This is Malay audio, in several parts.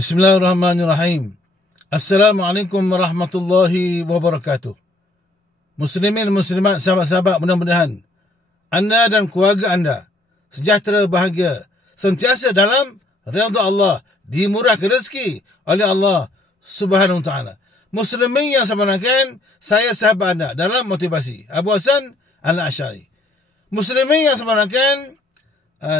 Bismillahirrahmanirrahim. Assalamualaikum warahmatullahi wabarakatuh. Muslimin muslimat, sahabat-sahabat, mudah-mudahan anda dan keluarga anda sejahtera, bahagia, sentiasa dalam redha Allah, dimurahkan rezeki oleh Allah Subhanahu wa taala. Muslimin yang saya benarkan, saya sahabat anda dalam motivasi, Abu Hasan Al-Asy'ari. Muslimin yang saya benarkan,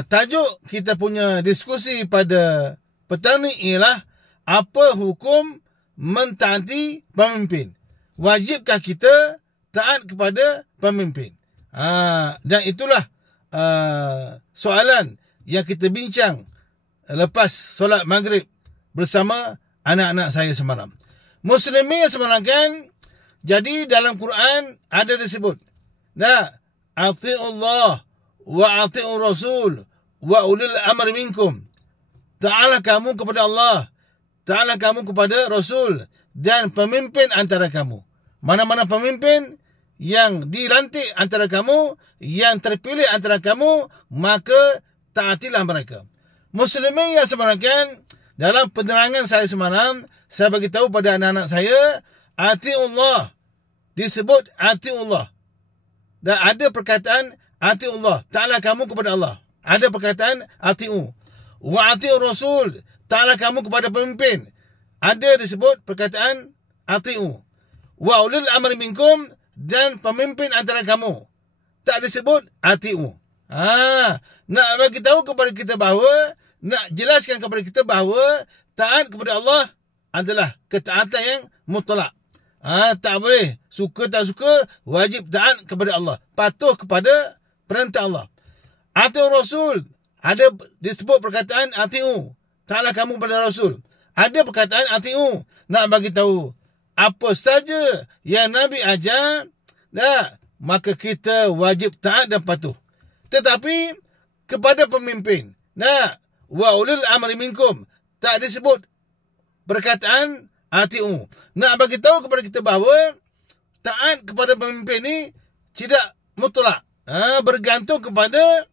tajuk kita punya diskusi pada petang ni ialah apa hukum mentaati pemimpin. Wajibkah kita taat kepada pemimpin? Dan itulah soalan yang kita bincang lepas solat maghrib bersama anak-anak saya semalam. Muslimin yang sebenarkan, jadi dalam Quran ada disebut, ati'ullah wa ati'ur rasul wa ulil amri minkum. Ta'ala kamu kepada Allah, ta'ala kamu kepada Rasul dan pemimpin antara kamu. Mana-mana pemimpin yang dilantik antara kamu, yang terpilih antara kamu, maka taatilah mereka. Muslimin yang sebenarnya, dalam penerangan saya semalam, saya bagi tahu pada anak-anak saya, ati'ullah disebut ati'ullah. Dan ada perkataan ati'ullah, ta'ala kamu kepada Allah. Ada perkataan ati'u. Wa ati'ur rasul, ta'ala kamu kepada pemimpin. Ada disebut perkataan ati'u. Wa ulil amri minkum, dan pemimpin antara kamu. Tak disebut ati'u. Nak bagi tahu kepada kita bahawa, nak jelaskan kepada kita bahawa taat kepada Allah adalah ketaatan yang mutlak. Tak boleh, suka tak suka, wajib taat kepada Allah, patuh kepada perintah Allah. Ati'ur rasul, ada disebut perkataan ati'u, ta'ala kamu kepada Rasul. Ada perkataan ati'u, nak bagi tahu apa saja yang Nabi ajar, maka kita wajib taat dan patuh. Tetapi kepada pemimpin, wa ulil amri minkum, tak disebut perkataan ati'u. Nak bagi tahu kepada kita bahawa taat kepada pemimpin ni tidak mutlak, bergantung kepada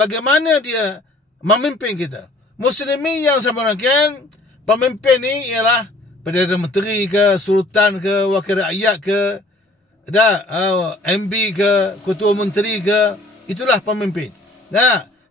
bagaimana dia memimpin kita. Muslimin yang saya benarkan, pemimpin ni ialah Perdana Menteri ke, Sultan ke, Wakil Rakyat ke, MB ke, Ketua Menteri ke, itulah pemimpin.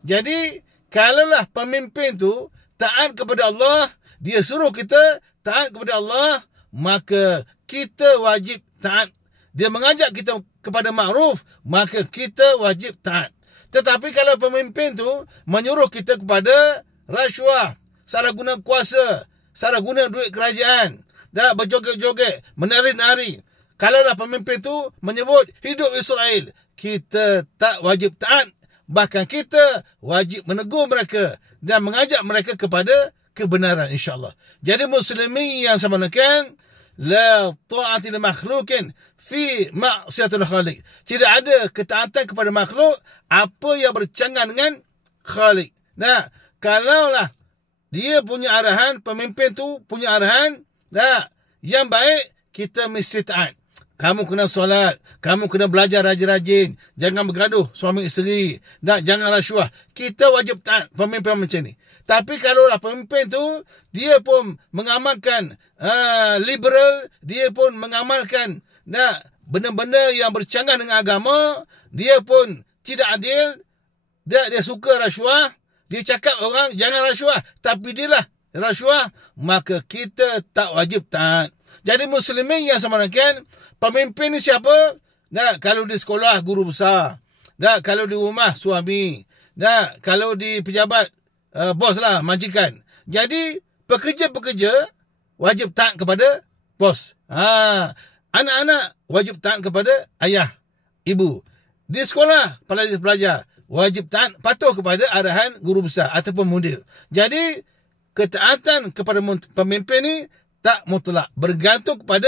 Jadi kalaulah pemimpin tu taat kepada Allah, dia suruh kita taat kepada Allah, maka kita wajib taat. Dia mengajak kita kepada ma'ruf, maka kita wajib taat. Tetapi kalau pemimpin tu menyuruh kita kepada rasuah, salah guna kuasa, salah guna duit kerajaan, berjoget-joget, menari-nari, kalaulah pemimpin tu menyebut hidup Israel, kita tak wajib taat. Bahkan kita wajib menegur mereka dan mengajak mereka kepada kebenaran, insyaAllah. Jadi muslimin yang saya benarkan, la ta'ati li makhlukin fi ma'siyatul khaliq. Tidak ada ketaatan kepada makhluk apa yang bercanggah dengan khaliq. Kalaulah dia punya arahan, pemimpin tu punya arahan, yang baik, kita mesti taat. Kamu kena solat, kamu kena belajar rajin-rajin, jangan bergaduh suami isteri, jangan rasuah. Kita wajib taat pemimpin macam ni. Tapi kalaulah pemimpin tu dia pun mengamalkan liberal, dia pun mengamalkan benda-benda yang bercanggah dengan agama, dia pun tidak adil, dia suka rasuah, dia cakap orang jangan rasuah, tapi dia lah rasuah, maka kita tak wajib taat. Jadi muslimin yang saya benarkan, pemimpin ni siapa? Kalau di sekolah, guru besar. Kalau di rumah, suami. Kalau di pejabat, bos lah, majikan. Jadi pekerja-pekerja wajib taat kepada bos. Anak-anak wajib taat kepada ayah, ibu. Di sekolah, pelajar-pelajar wajib taat, patuh kepada arahan guru besar ataupun mudir. Jadi ketaatan kepada pemimpin ni tak mutlak, bergantung kepada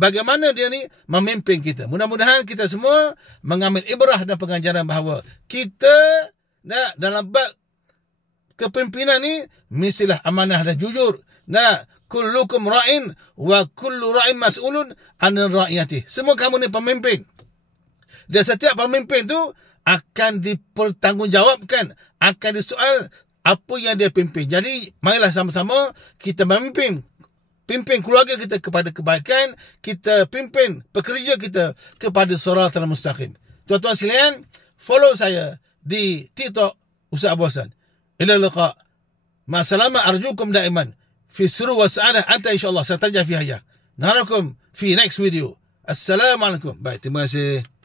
bagaimana dia ni memimpin kita. Mudah-mudahan kita semua mengambil ibrah dan pengajaran bahawa kita dalam bab kepimpinan ni mestilah amanah dan jujur. Kullukum ra'in wa kullu ra'in mas'ulun 'anil ra'iyati. Semua kamu ni pemimpin. Dan setiap pemimpin tu akan dipertanggungjawabkan, akan disoal apa yang dia pimpin. Jadi marilah sama-sama kita pimpin keluarga kita kepada kebaikan, kita pimpin pekerja kita kepada siratal mustaqim. Tuan-tuan sekalian, follow saya di TikTok Ustaz Abu Hassan. Ila liqa. Ma salama arjukum daiman fi surur wa sa'adah anta insyaallah satajah fi hayah. Narakum fi next video. Assalamualaikum. Baik, terima kasih.